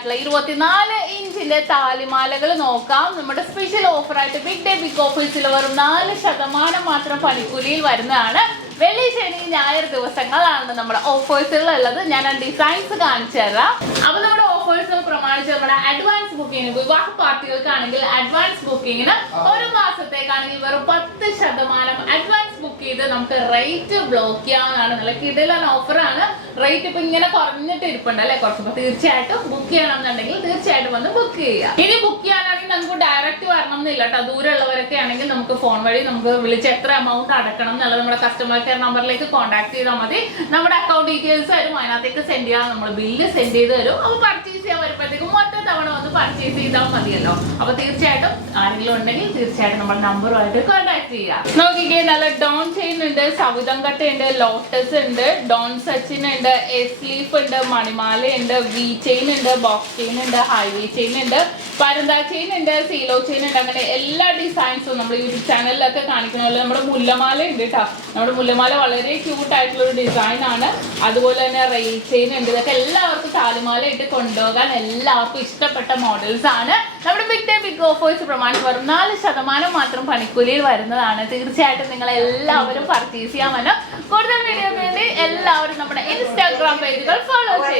ആയിട്ടുള്ള 24 ഇഞ്ചിന്റെ താലിമാലകൾ നോക്കാം. നമ്മുടെ സ്പെഷ്യൽ ഓഫറായിട്ട് ബിഗ് ഡേ ബിഗ് ഓഫേഴ്സിൽ വെറും 4% മാത്രം പണിക്കൂലിയിൽ വരുന്നതാണ്. വെള്ളി, ശനി, ഞായർ ദിവസങ്ങളാണ് നമ്മുടെ ഓഫേഴ്സുകളുള്ളത്. ഞാൻ ആ ഡിസൈൻസ് കാണിച്ചു തരാം. അപ്പൊ നമ്മുടെ ഓഫേഴ്സ് പ്രമാണിച്ച് നമ്മുടെ അഡ്വാൻസ് ബുക്കിംഗ്, വിവാഹ പാർട്ടികൾക്കാണെങ്കിൽ അഡ്വാൻസ് ബുക്കിങ്ങിന് ഒരു മാസത്തേക്കാണെങ്കിൽ വെറും 10% അഡ്വാൻസ് ബുക്ക് ചെയ്ത് നമുക്ക് റേറ്റ് ബ്ലോക്ക് ചെയ്യാവുന്നതാണ്. നല്ല കിടിലൻ ഓഫറാണ്. റേറ്റ് ഇപ്പൊ ഇങ്ങനെ കുറഞ്ഞിട്ട് ഇരിപ്പുണ്ട് അല്ലെ കുറച്ച്. അപ്പൊ തീർച്ചയായിട്ടും ബുക്ക് ചെയ്യണം എന്നുണ്ടെങ്കിൽ തീർച്ചയായിട്ടും വന്ന് ബുക്ക് ചെയ്യുക. ഇനി ബുക്ക് ചെയ്യാനാണെങ്കിൽ നമുക്ക് ഡയറക്റ്റ് വരണം എന്നില്ല കേട്ടോ. ദൂരമുള്ളവരൊക്കെ ആണെങ്കിൽ നമുക്ക് ഫോൺ വഴി നമുക്ക് വിളിച്ച് എത്ര എമൗണ്ട് അടക്കണം എന്നുള്ളത് നമ്മുടെ കസ്റ്റമർ കെയർ നമ്പറിലേക്ക് കോൺടാക്ട് ചെയ്താൽ മതി. നമ്മുടെ അക്കൗണ്ട് ഡീറ്റെയിൽസ് വരും, അതിനകത്തേക്ക് സെൻഡ് ചെയ്യാൻ നമ്മൾ ബില്ല് സെൻഡ് ചെയ്ത് തരും. അപ്പൊ പർച്ചേസ് ചെയ്യാൻ വരുമ്പോഴത്തേക്കും ഒറ്റ തവണ വന്ന് പർച്ചേസ് ചെയ്താൽ മതിയല്ലോ. അപ്പൊ തീർച്ചയായിട്ടും ആരെങ്കിലും ഉണ്ടെങ്കിൽ തീർച്ചയായിട്ടും നമ്മുടെ നമ്പറുമായിട്ട് കോൺടാക്ട് ചെയ്യാം. നോക്കിക്കേ, നല്ല ഡോൺ ചെയിൻ ഉണ്ട്, സവിതങ്കട്ട ഉണ്ട്, ലോട്ടസ് ഉണ്ട്, ഡോൺ സച്ചിൻ ഉണ്ട്, എസ് ലീഫ് ഉണ്ട്, മണിമാല ഉണ്ട്, വി ചെയിൻ ഉണ്ട്, ബോക്സ് ചെയിൻ ഉണ്ട്, ഹൈവേ ചെയിൻ ഉണ്ട്, പരന്ത ചെയിൻ ഉണ്ട്, സീലോ ചെയിൻ ഉണ്ട്. അങ്ങനെ എല്ലാ ഡിസൈൻസും നമ്മൾ യൂട്യൂബ് ചാനലിലൊക്കെ കാണിക്കുന്ന പോലെ നമ്മുടെ മുല്ലമാല ഉണ്ട് കേട്ടോ. നമ്മുടെ മുല്ലമാല വളരെ ക്യൂട്ട് ആയിട്ടുള്ള ഒരു ഡിസൈൻ ആണ്. അതുപോലെ തന്നെ റെയിൽ ചെയിൻ ഉണ്ട്. ഇതൊക്കെ എല്ലാവർക്കും താലിമാല ഇട്ട് കൊണ്ടുപോകാൻ എല്ലാവർക്കും ഇഷ്ടപ്പെട്ട മോഡൽസ് ആണ്. നമ്മുടെ ബിഗ് ഡേ ബിഗ് ഓഫേഴ്സ് പ്രമാണിച്ച് വെറും 4% മാത്രം പണിക്കൂലിയിൽ വരുന്നതാണ്. തീർച്ചയായിട്ടും നിങ്ങൾ എല്ലാവരും പർച്ചേസ് ചെയ്യാൻ വന്നു. കൂടുതൽ വീഡിയോക്ക് വേണ്ടി എല്ലാവരും നമ്മുടെ ഇൻസ്റ്റാഗ്രാം പേജുകൾ ഫോളോ ചെയ്യും.